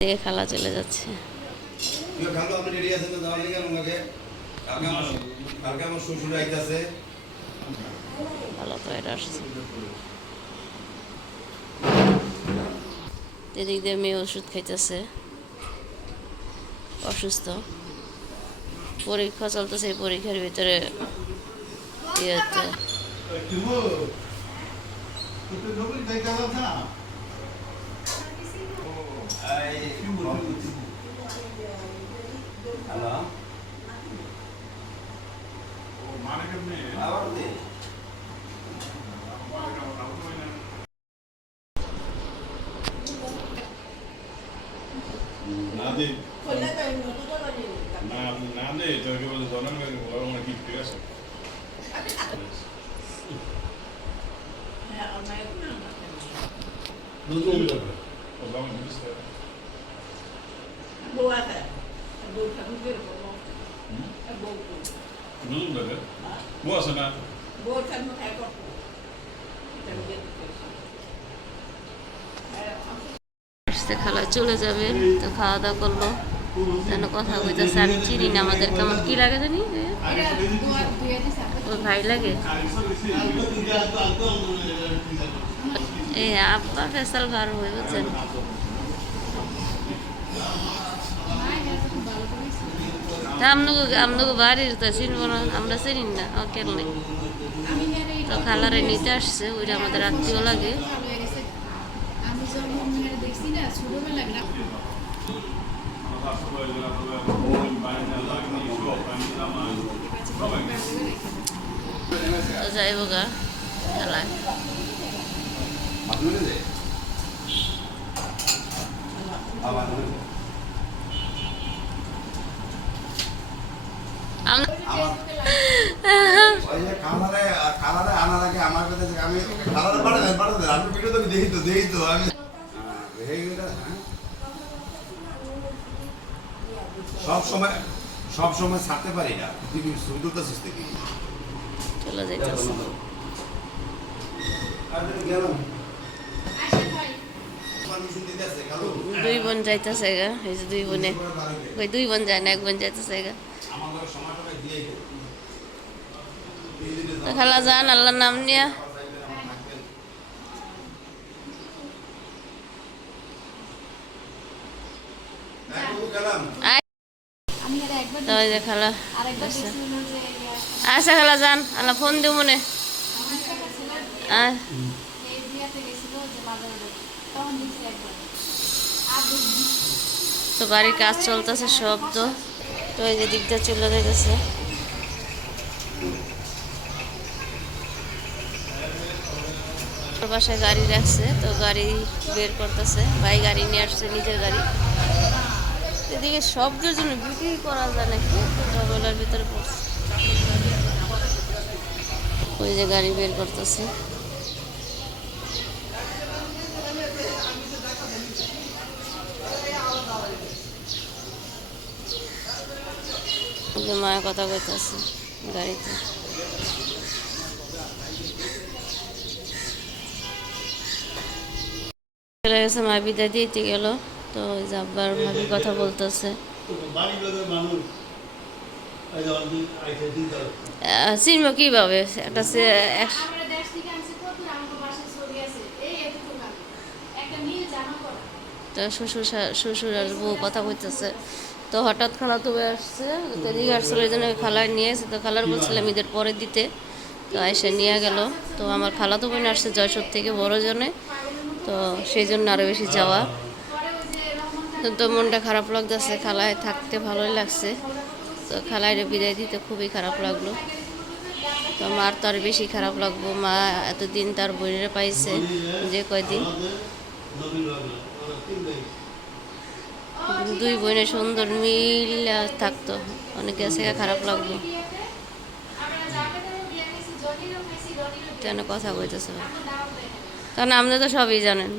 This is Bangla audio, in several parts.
থেকে খালা চলে যাচ্ছে। ভালো তো এটা আসছে। এদিক দিয়ে মেয়ে ওষুধ খাইতেছে, অসুস্থ, পরীক্ষা চলতেছে। এই পরীক্ষার ভিতরে ইয়েতে খালা চলে যাবে, তো খাওয়া দাওয়া করলো, যেন কথা কইতেছে। আমি চিনি না, আমাদের কেমন কি লাগে জানি, ওই ভাই লাগে। এই আব্বা ফেসাল ভার হয়ে বুঝছেন। আমনগো বাড়ির তো চিনবো না, আমরা চিনি না, কেন নেই। তো খালারে নিতে আসছে, ওইটা আমাদের আত্মীয় লাগে। যাইব গা খেলায়। সব সময় ছাড়তে পারি না, চলে যাইতেছে। দুই বোন যাইতেছে গা, এই যে দুই বোনে, ওই দুই বোন যায় না, এক বোন যাইতেছে গা। খালা যান আল্লাহর নাম নিয়া। খালা আচ্ছা, খালা যান, আল্লাহ ফোন দিব মনে। তো বাড়ির কাজ চলতেছে শব্দ, তো এই যে দিকটা চলে যাইতেছে। বাসায় গাড়ি রাখছে, তো গাড়ি বের করতেছে ভাই, গাড়ি নিয়ে আসছে, নিজের গাড়ি। এদিকে শব্দের জন্য বিক্রি করা যায় নাকি, ঝামেলার ভিতরে পড়ছে। ওই যে গাড়ি বের করতেছে। মায়ের কথা কইতেছে গাড়িতে। চলে গেছে, মা বিদায় দিতে গেল। তো ওই যে আব্বার ভাবি কথা বলতেছে। চিনবো কিভাবে একটা তো শ্বশুর আর বউ কথা কইতেছে। তো হঠাৎ খালা তো আসছে, তো এদিকে আসছিল, এই জন্য খালার নিয়ে এসে, তো খালার বলছিলাম ঈদের পরে দিতে, তো এসে নিয়ে গেল। তো আমার খালা তো বোন আসছে যশোর থেকে বড় জনে, তো সেই জন্য আরও বেশি যাওয়া। তো মনটা খারাপ লাগতেছে, খালায় থাকতে ভালোই লাগছে, তো খালায় বিদায় দিতে খুবই খারাপ লাগলো। তো মার তো আর বেশি খারাপ লাগবো, মা এতদিন তার বোনেরা পাইছে, যে কয়দিন দুই বোনে সুন্দর মিল থাকতো, অনেক কাছে খারাপ লাগলো। কেন কথা কইতেছে, কারণ আপনি তো সবই জানেন।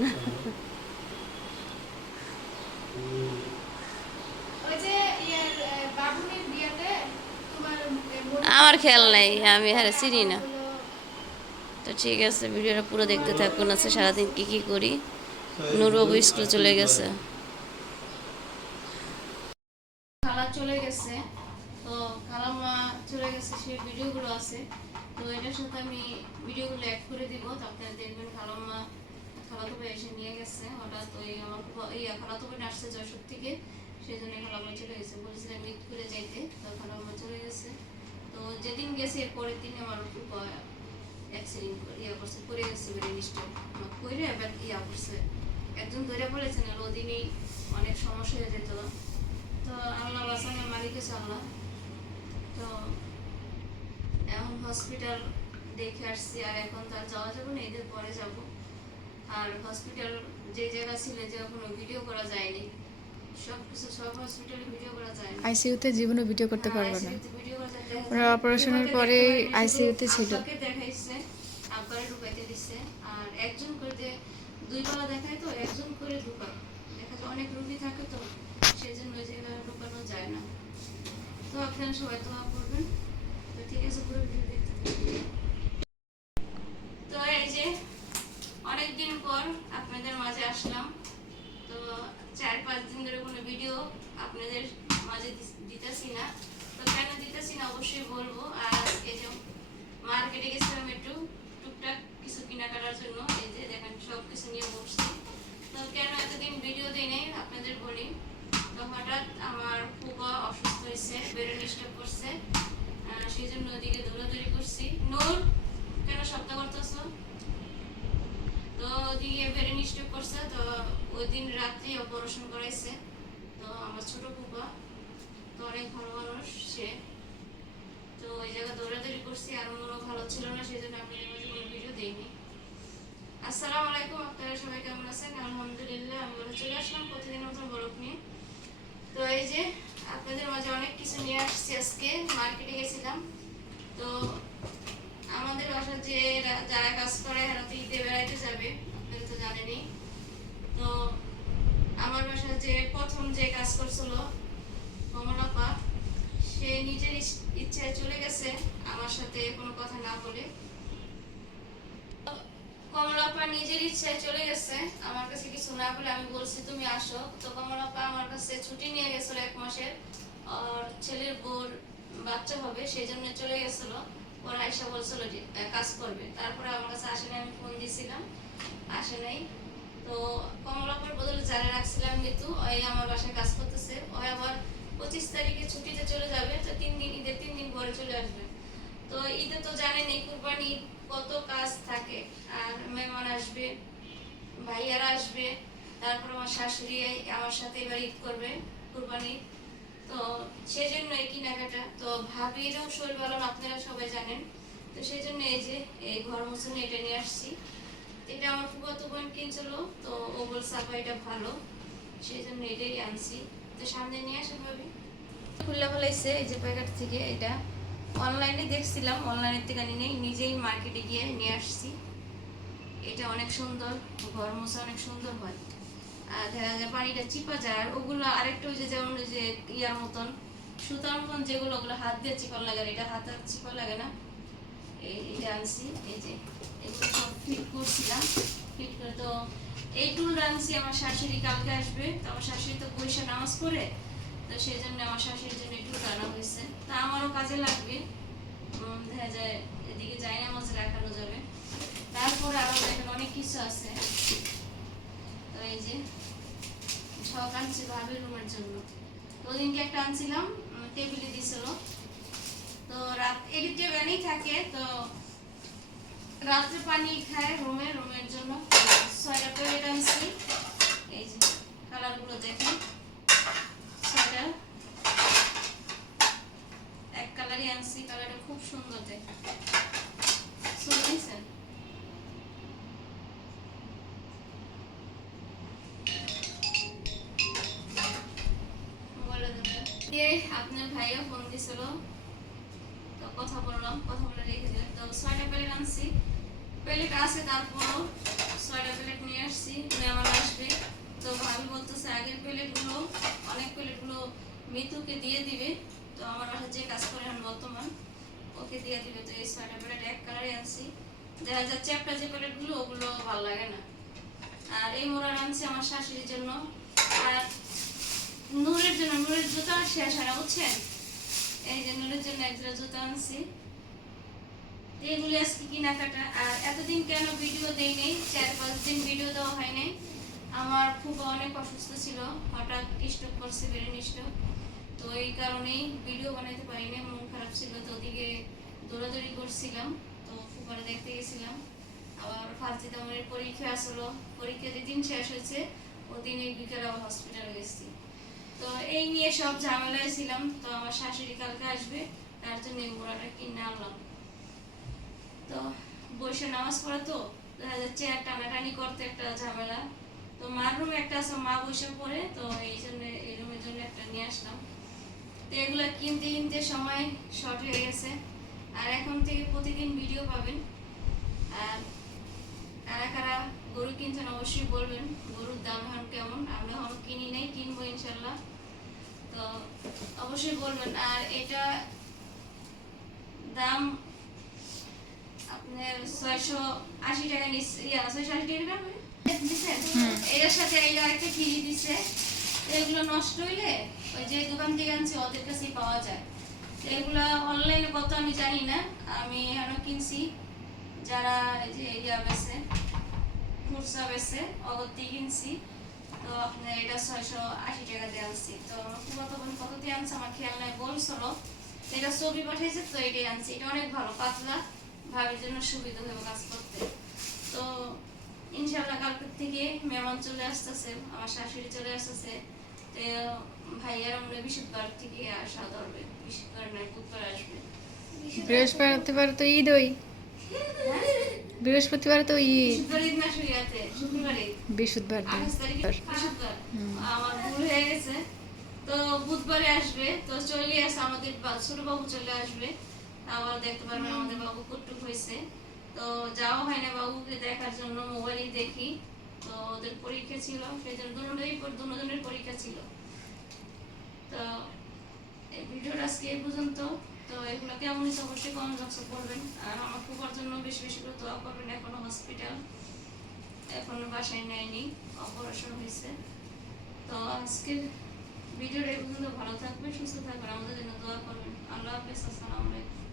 আমার খেয়াল নাই, আমি হারে চিনি না। তো ঠিক আছে, ভিডিওটা পুরো দেখতে থাকুন। আছে সারাদিন কি কি করি। নুরবাবু স্কুলে চলে গেছে। চলে গেছে, তো খালাম্মা চলে গেছে, সেই ভিডিওগুলো আছে। তো এটার সাথে আমি ভিডিওগুলো অ্যাড করে দিব, তো আপনারা দেখবেন। খালাম্মা খালাতো ভাই এসে নিয়ে গেছে হঠাৎ। ওই আমার খালাতো ভাই আসছে যশোর থেকে, সেই জন্য খালাম্মা চলে গেছে। বলেছিলাম ঈদ করে যাইতে, তো খালাম্মা চলে গেছে। তো যেদিন গেছে এর পরের দিন আমার অ্যাক্সিডেন্ট করছে, পড়ে গেছে ব্রেন স্ট্রোক করে, এবার করছে। একজন ধরে পড়েছেন, ওদিনই অনেক সমস্যা হয়ে যেত। তো আল্লাহ বাসানের মালিক আছে আল্লাহ। তো এখন হসপিটাল দেখে আসছি, আর এখন তার যাওয়া যাবে না, ঈদের পরে যাব। আর হসপিটাল যে জায়গা ছিল, যে কোনো ভিডিও করা যায়নি, সব হসপিটালে ভিডিও করা যায় না। আইসিইউতে জীবনে ভিডিও করতে পারবে না। ভিডিও করা যায় না। ওরা অপারেশনের পরে আইসিইউতে ছিল। আব্বাকে দেখাইছে, আব্বারে ঢুকাইতে দিছে। আর একজন করে দুই বেলা দেখায়, তো একজন করে ঢুকা দেখা যায়, অনেক রোগী থাকে, তো সেই জন্য ওই জায়গায় ঢুকানো যায় না। তো আপনারা সবাই দোয়া করবেন। তো ঠিক আছে, পুরো ভিডিও দেখতে থাকুন। তো এই যে অনেকদিন পর আপনাদের মাঝে আসলাম। তো 4-5 দিন ধরে কোনো ভিডিও আপনাদের মাঝে দিতেছি না। তো কেন দিতেছি না অবশ্যই বলবো। আর আজকে যে মার্কেটে গেছিলাম একটু টুকটাক কিছু কেনাকাটার জন্য, এই যে দেখেন সব কিছু নিয়ে বসছি। তো কেন এতদিন ভিডিও দিই নাই আপনাদের বলি। তো হঠাৎ আমার ফুপা অসুস্থ হয়েছে, ব্রেন স্ট্রোক করছে, সেই জন্য ওদিকে দৌড়াদৌড়ি করছি। নূর, কেন শব্দ করতেছো? তো ওদিকে ব্রেন স্ট্রোক করছে, তো ওই দিন রাত্রে অপারেশন করাইছে। তো আমার ছোট ফুপা তো অনেক ভালো মানুষ সে, তো ওই জায়গায় দৌড়াদৌড়ি করছি। আর মনও ভালো ছিল না, সেই জন্য আমি কোনো ভিডিও দিইনি। আসসালামু আলাইকুম, আপনারা সবাই কেমন আছেন? আলহামদুলিল্লাহ, আমি বলে চলে আসলাম প্রতিদিন মতন ব্লগ নিয়ে। তো এই যে আপনাদের মাঝে অনেক কিছু নিয়ে আসছি। আজকে মার্কেটে গেছিলাম। তো আমাদের বাসার যে যারা কাজ করে এরা তো ঈদে বেড়াইতে যাবে, আপনারা তো জানেনই। তো আমার বাসার যে প্রথম যে কাজ করছিল কমলাপা, সে নিজের ইচ্ছায় চলে গেছে, আমার সাথে কোনো কথা না বলে। কমলাপা নিজের ইচ্ছায় চলে গেছে, আমার কাছে কিছু না বলে। আমি বলছি তুমি আসো, তো কমলাপা আমার কাছে ছুটি নিয়ে গেছিল 1 মাসের। আর ছেলের বোর বাচ্চা হবে, সেই জন্য চলে গেছিল। ওরা আয়সা বলছিল যে কাজ করবে, তারপরে আমার কাছে আসে নাই। আমি ফোন দিয়েছিলাম, আসে নাই। তো কমলাপার বদলে যারা রাখছিলাম, কিন্তু ওই আমার বাসায় কাজ করতেছে। ওই আবার 25 তারিখে ছুটিতে চলে যাবে, তো 3 দিন, ঈদের 3 দিন পরে চলে আসবে। তো ঈদে তো জানেন এই কুরবানি কত কাজ থাকে, আর মেহমান আসবে, ভাইয়ারা আসবে, তারপর আমার শাশুড়ি আমার সাথে এবার ঈদ করবে কুরবানি। তো সেই জন্য এই কেনাকাটা। তো ভাবিরও শরীর ভালো না, আপনারা সবাই জানেন। তো সেই জন্য এই যে এই ঘর মোছনে এটা নিয়ে আসছি। এটা আমার ফুফাতো বোন কিনছিল, তো ও বলছে আপা এটা ভালো, সেই জন্য এটাই আনছি। তো সামনে নিয়ে আসেন ভাবি। খুললা ফেলাইছে এই যে প্যাকেট থেকে। এটা অনলাইনে দেখছিলাম, অনলাইনের থেকে আনি নেই, নিজেই মার্কেটে গিয়ে নিয়ে আসছি। এটা অনেক সুন্দর, ঘর মোছা অনেক সুন্দর হয়। আর দেখা যায় পানিটা চিপা যায়। আর ওগুলো আরেকটা ওই যে যেমন ওই যে ইয়ার মতন, সুতার মতন যেগুলো, ওগুলো হাত দিয়ে চিপা লাগে, এটা হাত চিপা লাগে না। এইটা আনছি। এই যে এগুলো সব ফিট করছিলাম, ফিট করে। তো এই টুল আনছি। আমার শাশুড়ি কালকে আসবে, তো আমার শাশুড়ি তো বৈশা নামাজ পড়ে, তো সেই জন্য আমার শাশুড়ির জন্য একটু আনা হয়েছে। তা আমারও কাজে লাগবে, দেখা যায় এদিকে যাই নামাজ রাখানো যাবে। তারপরে আরো দেখেন অনেক কিছু আছে। তো এই যে ছক আনছি ভাবির রুমের জন্য। তো ওদিনকে একটা আনছিলাম, টেবিলে দিছিল। তো রাত এদিকে বানিয়ে থাকে, তো রাত্রে পানি খায় রুমের জন্য। 6টা প্লেট আনছি। এই যে কালারগুলো দেখেন, 6টা এক কালারই আনছি। কালারটা খুব সুন্দর দেখেন, শুনছেন? আপনার ভাইয়া ফোন দিছিল, তো কথা বললাম, কথা বলে রেখে দিলাম। তো 6টা প্লেট আনছি। প্লেট আছে, তারপরও 6টা প্লেট নিয়ে আসছি। মেহমান আসবে, তো ভাবি বলতেছে আগের প্লেটগুলো, অনেক প্লেটগুলো মিতুকে দিয়ে দিবে। তো আমার বাসায় যে কাজ করে এখন বর্তমান, ওকে দিয়ে দিবে। তো এই 6টা প্লেট এক কালারে আনছি। দেখা যাচ্ছে একটা যে প্লেটগুলো, ওগুলো ভালো লাগে না। আর এই মোড়া আনছি আমার শাশুড়ির জন্য, আর নূরের জন্য। নূরের জুতা শেষ হয় না বুঝছেন। এই যে নুরের জন্য এক জোড়া জুতা আনছি। তো এগুলি আজকে কেনাকাটা। আর এতদিন কেন ভিডিও দেই নাই, 4-5 দিন ভিডিও দেওয়া হয় নাই। আমার ফুফা অনেক অসুস্থ ছিল, হঠাৎ স্ট্রোক করছে, ব্রেন স্ট্রোক। তো এই কারণেই ভিডিও বানাইতে পারিনি, মন খারাপ ছিল। তো ওদিকে দৌড়াদৌড়ি করছিলাম, তো ফুফারে দেখতে গেছিলাম। আবার ফার্স্টে তেমনের পরীক্ষা আসলো, পরীক্ষা যেদিন শেষ হয়েছে ওদিন এই বিকেলে আবার হসপিটালে গেছি। তো এই নিয়ে সব ঝামেলায় ছিলাম। তো আমার শাশুড়ি কালকে আসবে, তার জন্য এই মোড়াটা কিনে আনলাম। তো বসে নামাজ পড়া তো দেখা যাচ্ছে টানাটানি করতে একটা ঝামেলা। তো মার রুমে একটা আছে, মা বসে পড়ে, তো এই জন্য এই রুমের জন্য একটা নিয়ে আসলাম। তো এগুলো কিনতে কিনতে সময় শর্ট হয়ে গেছে। আর এখন থেকে প্রতিদিন ভিডিও পাবেন। আর কারা কারা গরু কিনছেন অবশ্যই বলবেন, গরুর দাম এখন কেমন। আমি এখন কিনি নাই, কিনবো ইনশাল্লাহ। তো অবশ্যই বলবেন। আর এটা দাম আপনার 680 টাকা নিচ্ছে, 680 টাকা দিচ্ছে। এটার সাথে এই আরেকটা ফ্রি দিচ্ছে। এগুলো নষ্ট হইলে ওই যে দোকান থেকে আনছে ওদের কাছেই পাওয়া যায়। তো এগুলো অনলাইনে কত আমি জানি না, আমি এখনো কিনছি যারা এই যে ইয়া বেছে খুচরা বেছে অগত্যি কিনছি। তো আপনার এটা 680 টাকা দিয়ে আনছি। তো আমার কত কত দিয়ে আনছে আমার খেয়াল নাই, বলছিল এটা ছবি পাঠিয়েছে, তো এটাই আনছি। এটা অনেক ভালো, পাতলা, ভাবির জন্য সুবিধা হবে কাজ করতে। তো ইনশাআল্লাহ কালকের থেকে মেহমান চলে আসতেছে, আমার শাশুড়ি চলে আসতেছে। তো ভাইয়ার আমরা বৃহস্পতিবার থেকে আসা ধরবে, বৃহস্পতিবার নয় বুধবার আসবে। বৃহস্পতিবার তো ঈদ, ওই বৃহস্পতিবার তো ঈদ, শুক্রবার ঈদ না শুক্রিয়াতে, শুক্রবার ঈদ, বৃহস্পতিবার 28 তারিখে বৃহস্পতিবার। আমার ভুল হয়ে গেছে। তো বুধবারে আসবে। তো চলে আসে আমাদের ছোট বাবু চলে আসবে, আবার দেখতে পারবেন আমাদের বাবু কুটুক হয়েছে। তো যাওয়া হয় না বাবুকে দেখার জন্য, মোবাইলেই দেখি। তো ওদের পরীক্ষা ছিল, সেই জন্য দুজনের পরীক্ষা ছিল। তো এই ভিডিওটা আজকে এই পর্যন্ত। তো এগুলো কেমন হয়েছে অবশ্যই কমেন্ট বক্সে বলবেন। আর আমার ফুফার জন্য বেশি বেশি করে দোয়া করবেন। এখনো হসপিটাল, এখনো বাসায় নেয়নি, অপারেশন হয়েছে। তো আজকের ভিডিওটা এই পর্যন্ত। ভালো থাকবেন, সুস্থ থাকবেন, আমাদের জন্য দোয়া করবেন। আল্লাহ হাফেজ, আসসালামু আলাইকুম।